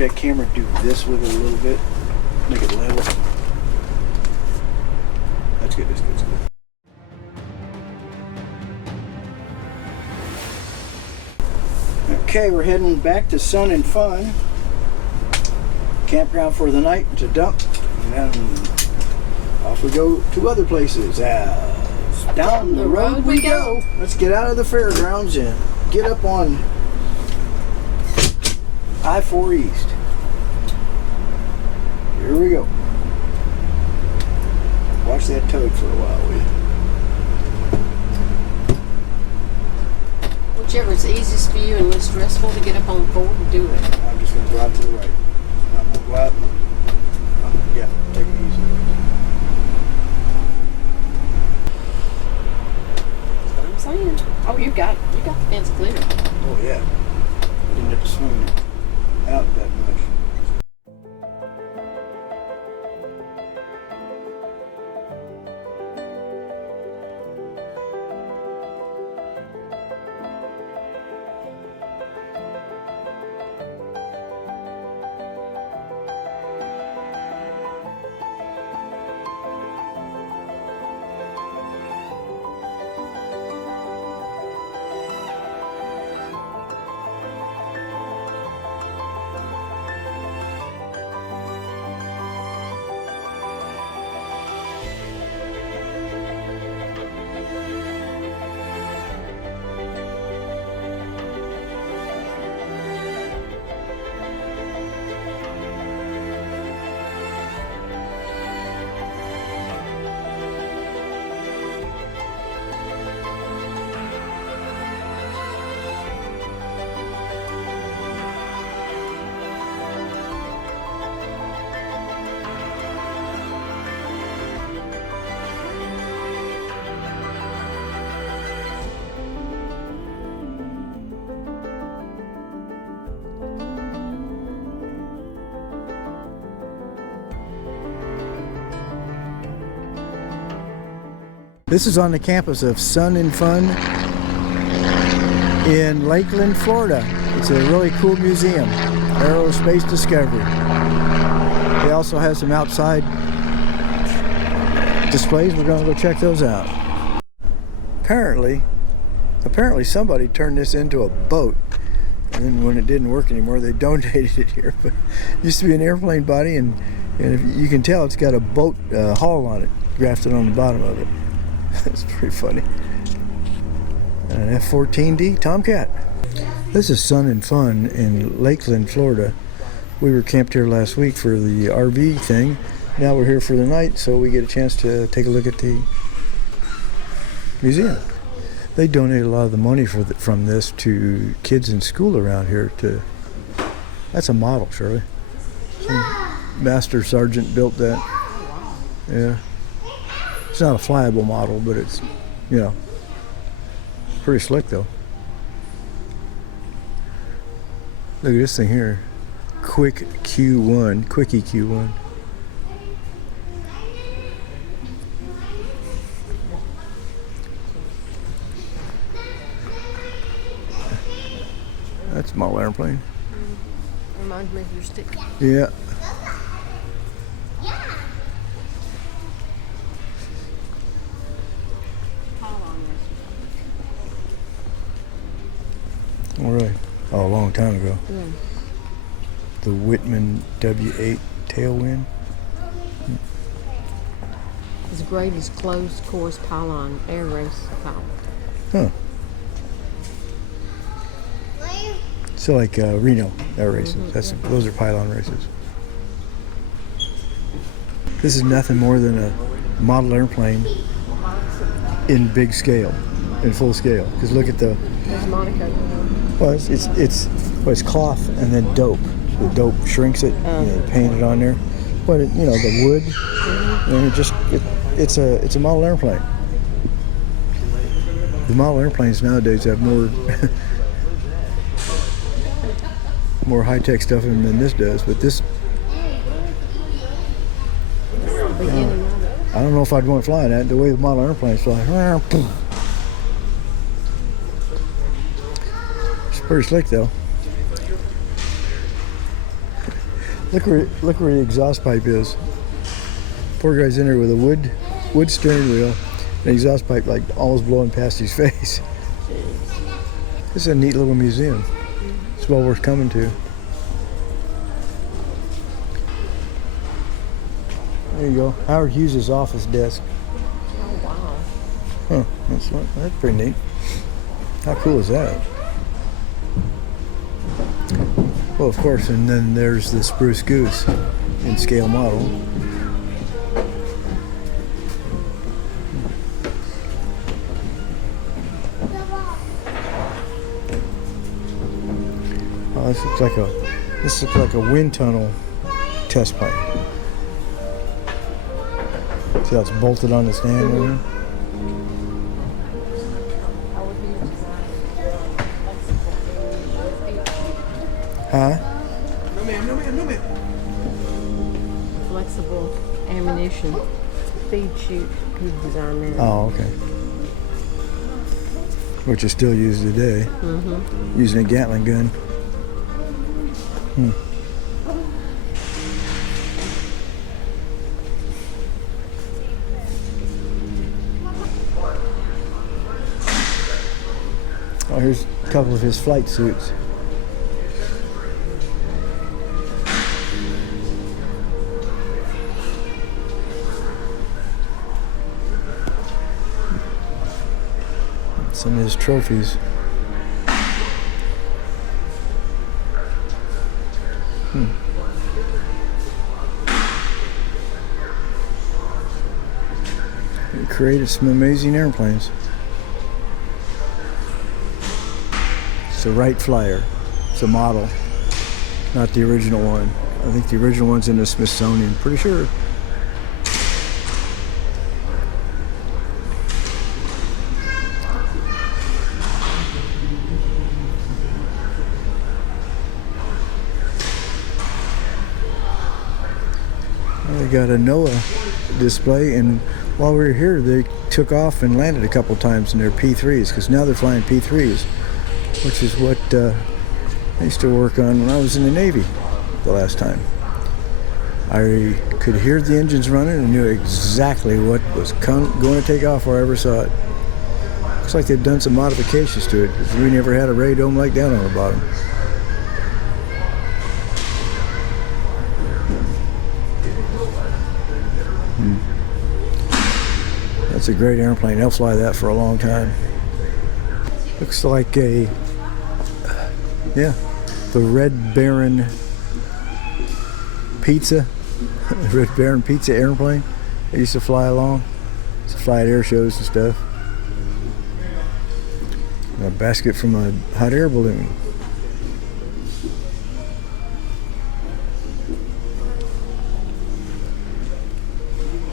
that camera do this with it a little bit. Make it level. That's good, that's good, that's good. Okay, we're heading back to Sun and Fun. Campground for the night to dump. And then off we go to other places. Down the road we go. Let's get out of the fairgrounds and get up on I-4 East. Here we go. Watch that toad for a while, will you? Whichever is easiest for you and least stressful to get up on board and do it. I'm just going to go out to the right. I'm going to go out and, yeah, take it easy. That's what I'm saying. Oh, you got the fence clear. Oh yeah. I didn't have to swing out that much. This is on the campus of Sun and Fun in Lakeland, Florida. It's a really cool museum, Aerospace Discovery. They also have some outside displays. We're going to go check those out. Apparently somebody turned this into a boat, and then when it didn't work anymore, they donated it here. But it used to be an airplane body, and if you can tell it's got a boat hull on it, grafted on the bottom of it. It's pretty funny. An F-14D Tomcat. This is Sun and Fun in Lakeland, Florida. We were camped here last week for the RV thing. Now we're here for the night, so we get a chance to take a look at the museum. They donate a lot of the money from this to kids in school around here. That's a model, Shirley. Some master sergeant built that. Yeah. It's not a flyable model, but it's, you know, pretty slick though. Look at this thing here. Quickie Q1. That's a model airplane. Reminds me of your stick. Yeah. All right. Oh, a long time ago. Yeah. The Whitman W8 Tailwind. His greatest closed course pylon air race pylon. Huh. So like Reno air races. Those are pylon races. This is nothing more than a model airplane in big scale, in full scale. Because look at the. There's Monaco. Well, it's cloth and then dope. The dope shrinks it and paint it on there. But the wood, and it's a model airplane. The model airplanes nowadays have more high-tech stuff in them than this does. But this, I don't know if I'd want to fly that. The way the model airplanes fly. Pretty slick though. Look where the exhaust pipe is. Poor guy's in there with a wood steering wheel, an exhaust pipe like almost blowing past his face. This is a neat little museum. It's well worth coming to. There you go. Howard Hughes' office desk. Oh wow. Huh, that's pretty neat. How cool is that? Well, of course, and then there's the Spruce Goose in scale model. Oh, this looks like a wind tunnel test plane. See how it's bolted on the stand there? Huh? No ma'am, no ma'am, no ma'am. Flexible ammunition feed chute. He designed that. Oh, okay. Which is still used today. Using a Gatling gun. Oh, here's a couple of his flight suits. Some of his trophies. He created some amazing airplanes. It's a Wright Flyer. It's a model, not the original one. I think the original one's in the Smithsonian, pretty sure. They got a NOAA display, and while we were here they took off and landed a couple times in their P3s, because now they're flying P3s, which is what I used to work on when I was in the Navy the last time. I could hear the engines running and knew exactly what was going to take off where I ever saw it. Looks like they've done some modifications to it, because we never had a radome like that on the bottom. That's a great airplane. They'll fly that for a long time. Looks like the Red Baron pizza. Red Baron pizza airplane. They used to fly along. Used to fly at air shows and stuff. And a basket from a hot air balloon.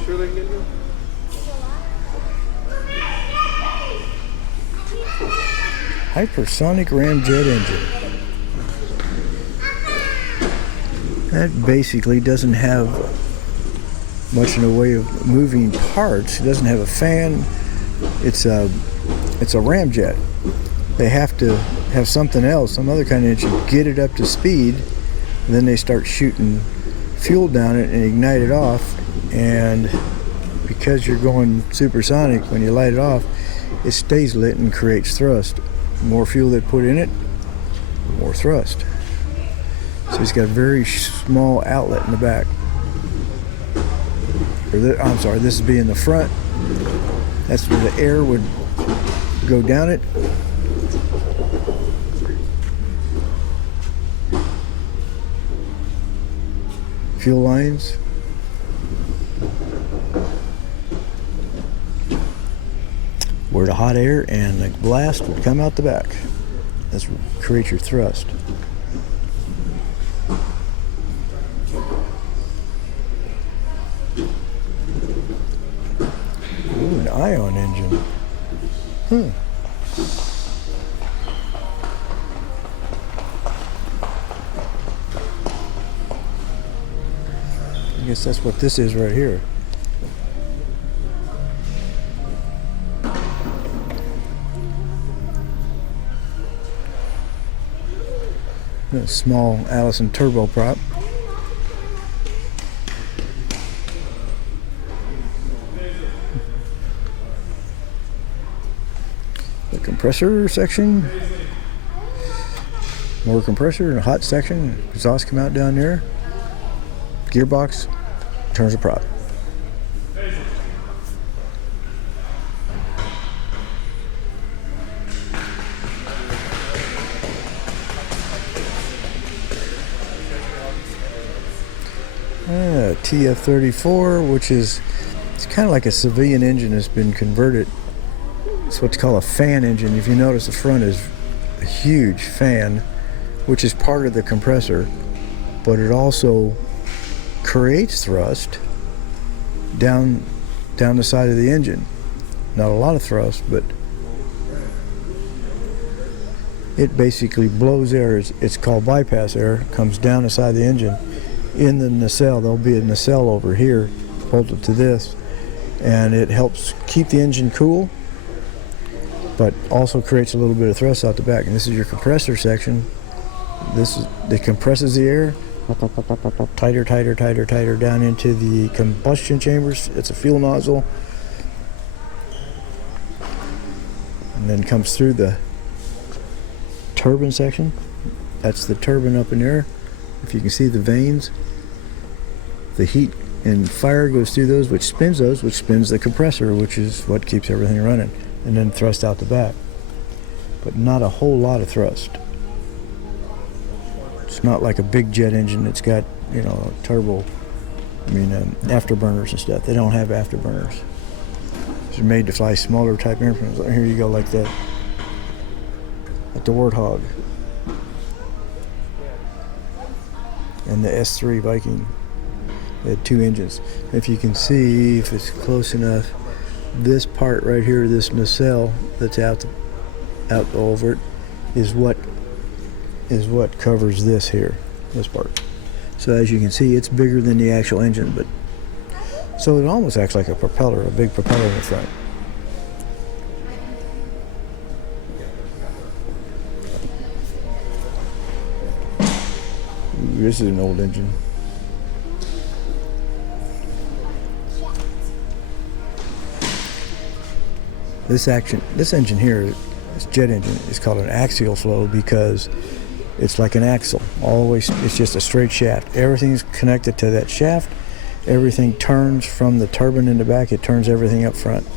Shirley, get you? Hypersonic ramjet engine. That basically doesn't have much in the way of moving parts. It doesn't have a fan. It's a ramjet. They have to have something else, some other kind of engine, get it up to speed, and then they start shooting fuel down it and ignite it off. And because you're going supersonic, when you light it off, it stays lit and creates thrust. The more fuel they put in it, the more thrust. So it's got a very small outlet in the back. I'm sorry, this would be in the front. That's where the air would go down it. Fuel lines. Where the hot air and the blast would come out the back. That's what creates your thrust. Ooh, an ion engine. I guess that's what this is right here. A small Allison turboprop. compressor section. More compressor and a hot section. Exhaust come out down there. Gearbox turns a prop. TF34, which is, it's kind of like a civilian engine that's been converted. It's what's called a fan engine. If you notice, the front is a huge fan, which is part of the compressor, but it also creates thrust down the side of the engine. Not a lot of thrust, but it basically blows air. It's called bypass air. Comes down the side of the engine. In the nacelle, there'll be a nacelle over here bolted to this, and it helps keep the engine cool, but also creates a little bit of thrust out the back. And this is your compressor section. It compresses the air tighter down into the combustion chambers. It's a fuel nozzle, and then comes through the turbine section. That's the turbine up in there. If you can see the vanes, the heat and fire goes through those, which spins the compressor, which is what keeps everything running, and then thrust out the back. But not a whole lot of thrust. It's not like a big jet engine that's got, you know, turbo, afterburners and stuff. They don't have afterburners. It's made to fly smaller type airplanes. Here you go, like that at the Warthog and the S3 Viking. They had two engines. If you can see, if it's close enough, this part right here, this nacelle that's out over it, is what covers this here, this part. So as you can see, it's bigger than the actual engine, but so it almost acts like a propeller, a big propeller in the front. Ooh, this is an old engine. This engine here, this jet engine, is called an axial flow because it's like an axle. Always, it's just a straight shaft. Everything's connected to that shaft. Everything turns from the turbine in the back. It turns everything up front.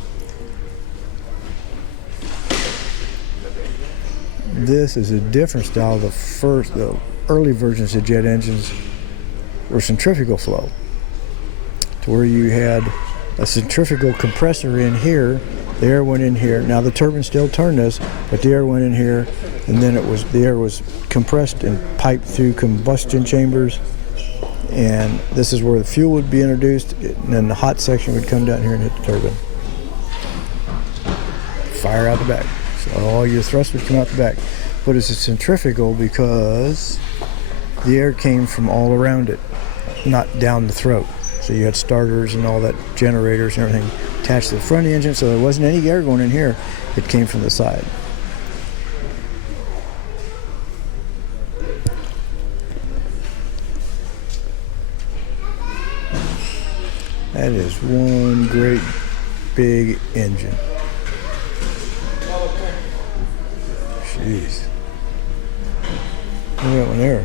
This is a different style. The early versions of jet engines were centrifugal flow, to where you had a centrifugal compressor in here. The air went in here. Now the turbine still turned this, but the air went in here, and then the air was compressed and piped through combustion chambers. And this is where the fuel would be introduced, and then the hot section would come down here and hit the turbine. Fire out the back. So all your thrust would come out the back. But it's a centrifugal because the air came from all around it, not down the throat. So you had starters and all that, generators and everything attached to the front of the engine, so there wasn't any air going in here. It came from the side. That is one great big engine. Jeez. Look at that one there.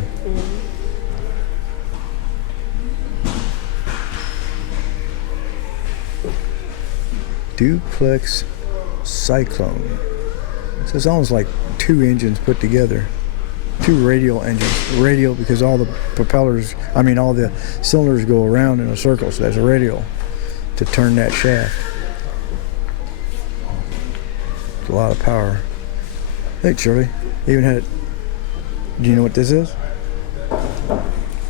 Duplex Cyclone. So it's almost like two engines put together. Two radial engines. Radial because all the propellers, all the cylinders go around in a circle, so there's a radial to turn that shaft. It's a lot of power. Hey, Shirley, even had it. Do you know what this is?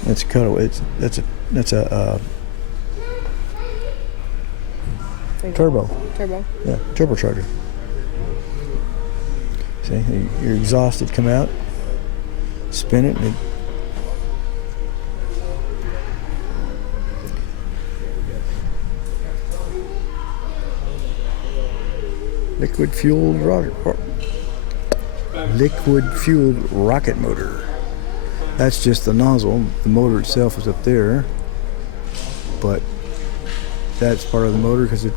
It's a cutaway. That's a turbo. Yeah, turbocharger. See, your exhaust would come out, spin it, and liquid fueled rocket motor. That's just the nozzle. The motor itself is up there, but that's part of the motor because it.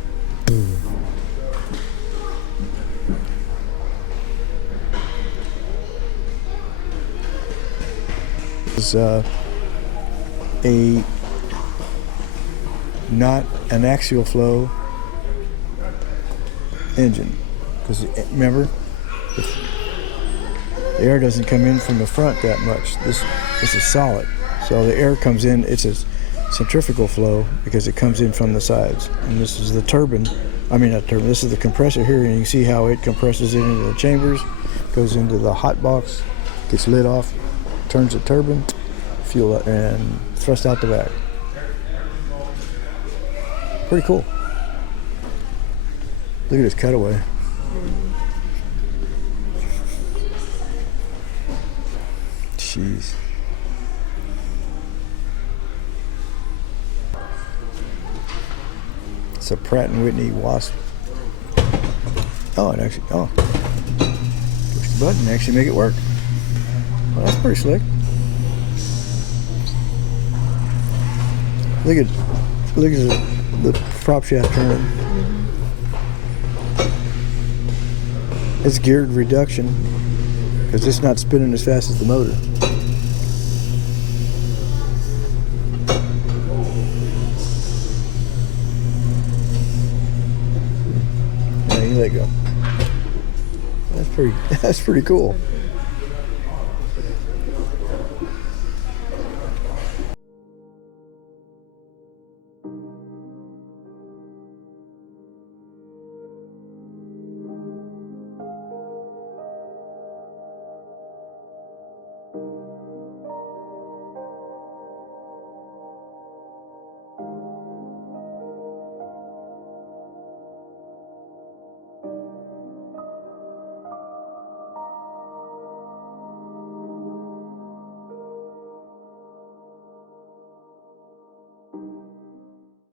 It's not an axial flow engine, because remember, the air doesn't come in from the front that much. This is solid, so the air comes in. It's a centrifugal flow because it comes in from the sides. And this is the turbine. I mean, not turbine. This is the compressor here, and you can see how it compresses it into the chambers, goes into the hot box, gets lit off, turns the turbine, fuel it, and thrust out the back. Pretty cool. Look at this cutaway. Jeez. It's a Pratt & Whitney Wasp. Oh, it actually, push the button and actually make it work. Well, that's pretty slick. Look at the prop shaft turning. It's geared reduction because it's not spinning as fast as the motor. Yeah, you let go. That's pretty cool.